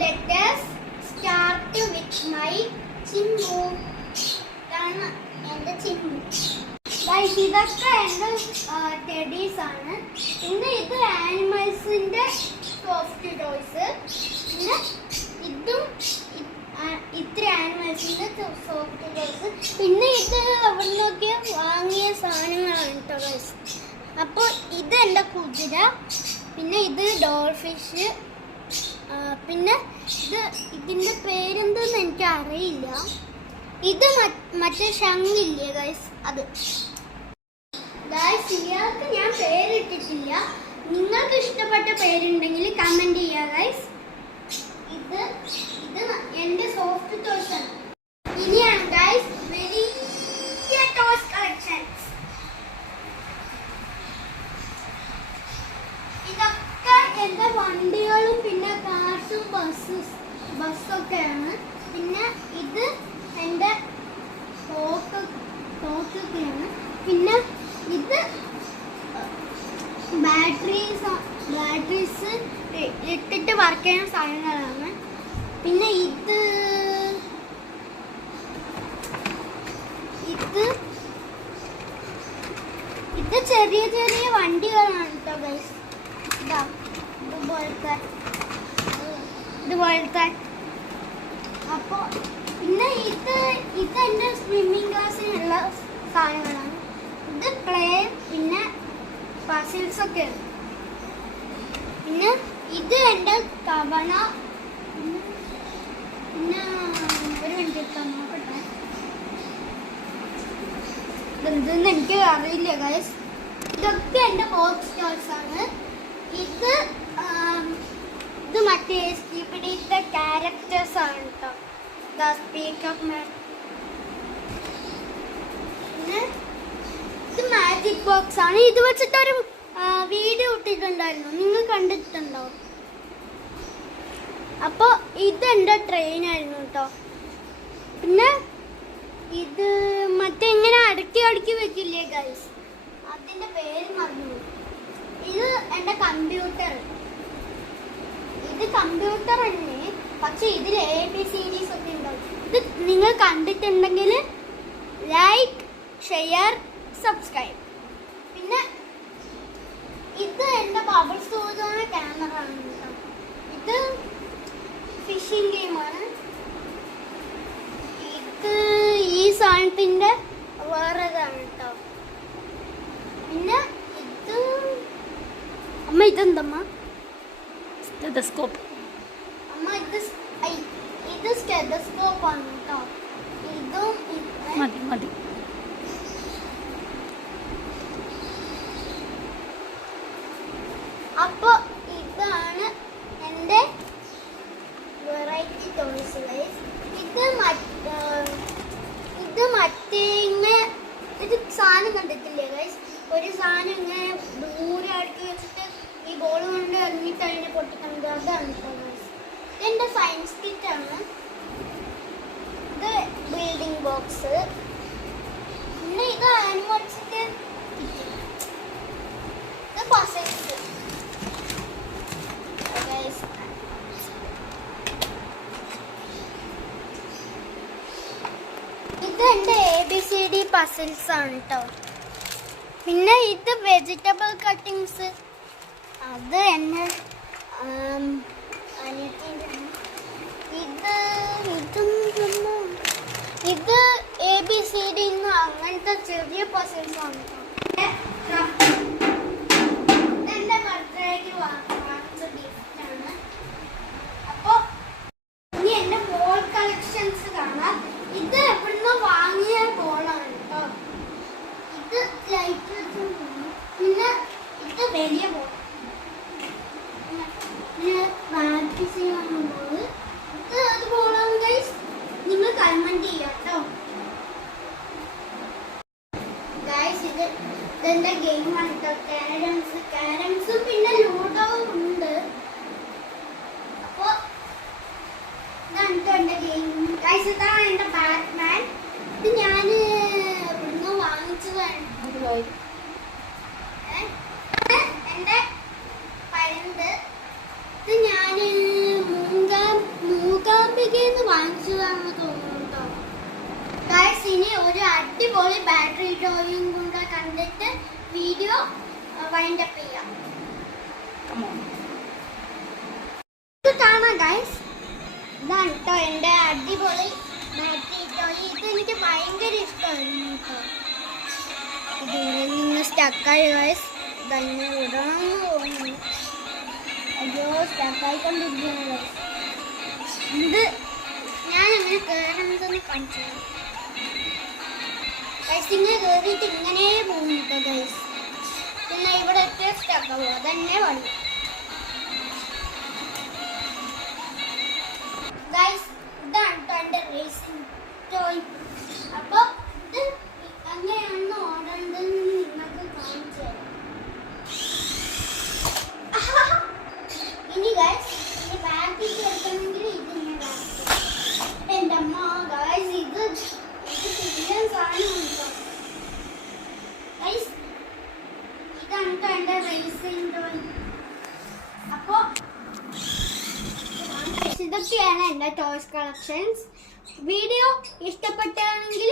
let us start with my Chingu. ഇതാണ് എൻ്റെ ചിങ്കു. ഇതൊക്കെ എൻ്റെ ടെഡീസ് ആണ്. പിന്നെ ഇത് ആനിമൽസിൻ്റെ സോഫ്റ്റ് ടോയ്സ്. പിന്നെ ഇതും ഇത്ര ആനിമൽസിൻ്റെ സോഫ്റ്റ് ടോയ്സ്. പിന്നെ ഇത് അവിടെ നോക്കിയ വാങ്ങിയ സാധനങ്ങളാണ് കേട്ടോ ഗൈസ്. അപ്പോൾ ഇത് എൻ്റെ കുതിര. പിന്നെ ഇത് ഡോൾ ഫിഷ്. പിന്നെ ഇതിൻ്റെ പേരെന്തെന്ന് എനിക്ക് അറിയില്ല. ഇത് മറ്റേ ശംഖില്ലേ ഗൈസ്, അത്. ഗൈസ് ഇയാൾക്ക് ഞാൻ പേരിട്ടിട്ടില്ല. നിങ്ങൾക്ക് ഇഷ്ടപ്പെട്ട പേരുണ്ടെങ്കിൽ കമൻറ്റ് ചെയ്യുക ഗൈസ്. ഇത് എൻ്റെ സോഫ്റ്റ് ടോയ്സ് ആണ്. ഇനിയാണ് ഗൈസ് വലിയ ടോയ്സ് കളക്ഷൻസ്. ഇതൊക്കെ എൻ്റെ വണ്ടികളും പിന്നെ കാർസും ബസ്സൊക്കെയാണ്. പിന്നെ ഇത് എൻ്റെ ടോക്കൊക്കെയാണ്. പിന്നെ ഇത് ബാറ്ററീസ് ഇട്ടിട്ട് വർക്ക് ചെയ്യുന്ന സാധനങ്ങളാണ്. പിന്നെ ഇത് ചെറിയ ചെറിയ വണ്ടികളാണ് കേട്ടോ ഗൈസ്. ഇതുപോലത്തെ. അപ്പോൾ പിന്നെ ഇത് എൻ്റെ സ്വിമ്മിങ് ക്ലാസ്സിനുള്ള സാധനങ്ങളാണ്. ഇത് പ്ലേ പിന്നെ പസിൽസ് ഒക്കെയാണ്. പിന്നെ ഇത് എൻ്റെ തവണ. പിന്നെ ഒരു മിനിറ്റ് നോക്കട്ടെ, ഇതെന്തെന്ന് എനിക്ക് അറിയില്ല ഗൈസ്. ഇതൊക്കെ എൻ്റെ ബോക്സ് ടോയ്സ് ആണ്. ഇത് മറ്റേ സ്കീപ്പിഡിത്തെ ക്യാരക്ടേഴ്സ് ആണ് കേട്ടോ. പിന്നെ ഇത് മാജിക് ബോക്സ് ആണ്. ഇത് വെച്ചിട്ടൊരു വീഡിയോ ഇട്ടിട്ടുണ്ടായിരുന്നു, നിങ്ങൾ കണ്ടിട്ടുണ്ടോ? അപ്പോൾ ഇതെൻ്റെ ട്രെയിനായിരുന്നു കേട്ടോ. പിന്നെ ഇത് മറ്റേ ഇങ്ങനെ അടുക്കി വെക്കില്ലേ ഗൈസ്, അതിൻ്റെ പേര് മറന്നു. ഇത് എൻ്റെ കമ്പ്യൂട്ടർ. ഇത് കമ്പ്യൂട്ടർ തന്നെ, പക്ഷെ ഇതിൽ ABCDs ഒക്കെ ഉണ്ടാവും. ഇത് നിങ്ങൾ കണ്ടിട്ടുണ്ടെങ്കിൽ ലൈക്ക്, ഷെയർ, സബ്സ്ക്രൈബ്. പിന്നെ ഇത് എൻ്റെ ബബിൾ സ്റ്റോറേജ് ക്യാമറ ആണ് കേട്ടോ. ഇത് ഫിഷിംഗ് ഗെയിമാണ്. ഇത് ഈ സാധനത്തിൻ്റെ വേറെതാണ് കേട്ടോ. പിന്നെ ഇത് അമ്മ ഇതെന്തമ്മ? സ്റ്റെതസ്കോപ്പ്. അമ്മ ഇത് സ്റ്റെതസ്കോപ്പ് ആണ് കേട്ടോ. ഇതും മതി. അപ്പൊ ഇതാണ് എൻ്റെ വെറൈറ്റി ടോയ്സ് ഗൈസ്. ഇത് മറ്റേ ഇങ്ങനെ ഒരു സാധനം കണ്ടിട്ടില്ലേ ഗൈസ്? ഒരു സാധനം ഇങ്ങനെ ദൂരെ അടുത്ത് വെച്ചിട്ട് ഈ ബോൾ കൊണ്ട് എറിഞ്ഞിട്ട് അതിനെ പൊട്ടിക്കുന്നത്, അതാണ് ഗൈസ്. ഇതെൻ്റെ സയൻസ് കിറ്റ് ആണ്. ഇത് ബിൽഡിംഗ് ബോക്സ്. പിന്നെ ഇത് ആനിമൽസിൻ്റെ കിറ്റ്. ഇത് പസിൽസ്. ഇത് എൻ്റെ ABCD പസിൽസ് ആണ് കേട്ടോ. പിന്നെ ഇത് വെജിറ്റബിൾ കട്ടിങ്സ്. അത് എന്നെ ഇത് ABCD അങ്ങനത്തെ ചെറിയ പസിൽസ് ആണ് കേട്ടോ. എൻ്റെ ബർത്ത്ഡേക്ക് വാങ്ങിച്ച ഗിഫ്റ്റ് ആണ്. അപ്പോൾ ഇനി എൻ്റെ ബോൾ കളക്ഷൻസ് കാണാം. ഇത് എവിടുന്ന് വാങ്ങിയ ബോളാണ് കേട്ടോ. ഇത് ലൈറ്റ്. പിന്നെ ഇത് വലിയ ബോൾ. പിന്നെ പ്രാക്ടീസ് ചെയ്യാനുള്ള ബോള്. ഇത് അത് ബോളാണ് ഗൈസ്. നിങ്ങൾ കമൻറ്റ് ചെയ്യാം കേട്ടോ ഗൈസ്. ഇതെൻ്റെ ഗെയിമാണ് കേട്ടോ. ക്യാരംസും പിന്നെ ലൂഡോവും ഉണ്ട്. അപ്പോൾ ഇതാണ് എൻ്റെ ഗെയിം ഗൈസ്. ഇതാണ് എൻ്റെ ബാറ്റ്മാൻ. ഇത് ഞാൻ ഇവിടുന്ന് വാങ്ങിച്ചതാണ്. എൻ്റെ പരുന്ത്. ഇത് ഞാൻ മൂങ്കാം ഇനി ഒരു അടിപൊളി ബാറ്ററി ഡ്രോയിങ് കൂടെ കണ്ടിട്ട് വീഡിയോ വൈൻഡപ്പ് ചെയ്യാം. ഇത് കാണാം ഗൈസ്. ഇതാണ് കേട്ടോ എൻ്റെ അടിപൊളി ബാറ്ററി ഡ്രോയിങ്. ഇത് എനിക്ക് ഭയങ്കര ഇഷ്ടമായിരുന്നു കേട്ടോ. ഇത് ഇവിടെ നിന്ന് സ്റ്റക്കായി ഗൈസ്. ഇതങ്ങനെ വിടണമെന്ന് തോന്നുന്നു. അയ്യോ സ്റ്റക്കായിക്കൊണ്ടിരിക്കുകയാണ് ഗൈസ്. ഇത് ഞാനങ്ങനെ കയറുന്നതെന്ന് കാണിച്ചു ഗൈസ്. ഇങ്ങനെ കയറിയിട്ട് ഇങ്ങനെ പോകും കേട്ടോ ഗൈസ്. പിന്നെ ഇവിടെ ഒക്കെ സ്റ്റക്കാവും. അതന്നെ പണി ഗൈസ്. ഇതാണ് കേട്ടോ എൻ്റെ റേസിംഗ് ടോയ്. അപ്പോൾ ഇത് അങ്ങനെയാണ് ഓടേണ്ടതെന്ന് നിങ്ങൾക്ക് കാണിച്ചു തരാം. ഇനി ഗൈസ് ഈ ബാക്കിൽ എടുക്കണമെങ്കിൽ ഇതിങ്ങനെ എൻ്റെ അമ്മ ഗൈസ്. ഇത് ചെയ്യാൻ സാധനം കേട്ടോ ഗൈസ്. ഇതാണ് കേട്ടോ എൻ്റെ റേസിംഗ് ടോയ്. അപ്പോൾ ഇതൊക്കെയാണ് എൻ്റെ ടോയ്സ് കളക്ഷൻസ്. വീഡിയോ ഇഷ്ടപ്പെട്ടാണെങ്കിൽ